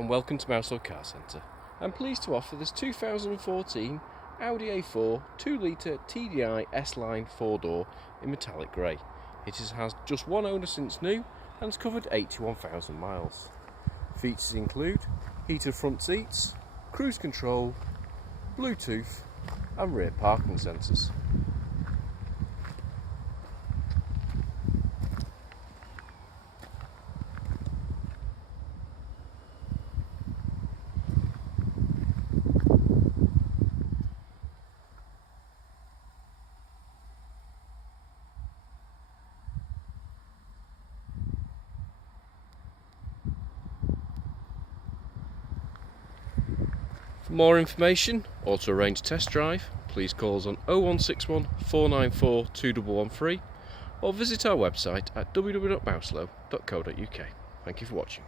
and welcome to Mouselow Car Centre. I'm pleased to offer this 2014 Audi A4 2-litre TDI S line 4-door in metallic grey. It has just one owner since new and has covered 81,000 miles. Features include heated front seats, cruise control, Bluetooth and rear parking sensors. For more information or to arrange a test drive, please call us on 0161 494 2113 or visit our website at www.mouselow.co.uk. Thank you for watching.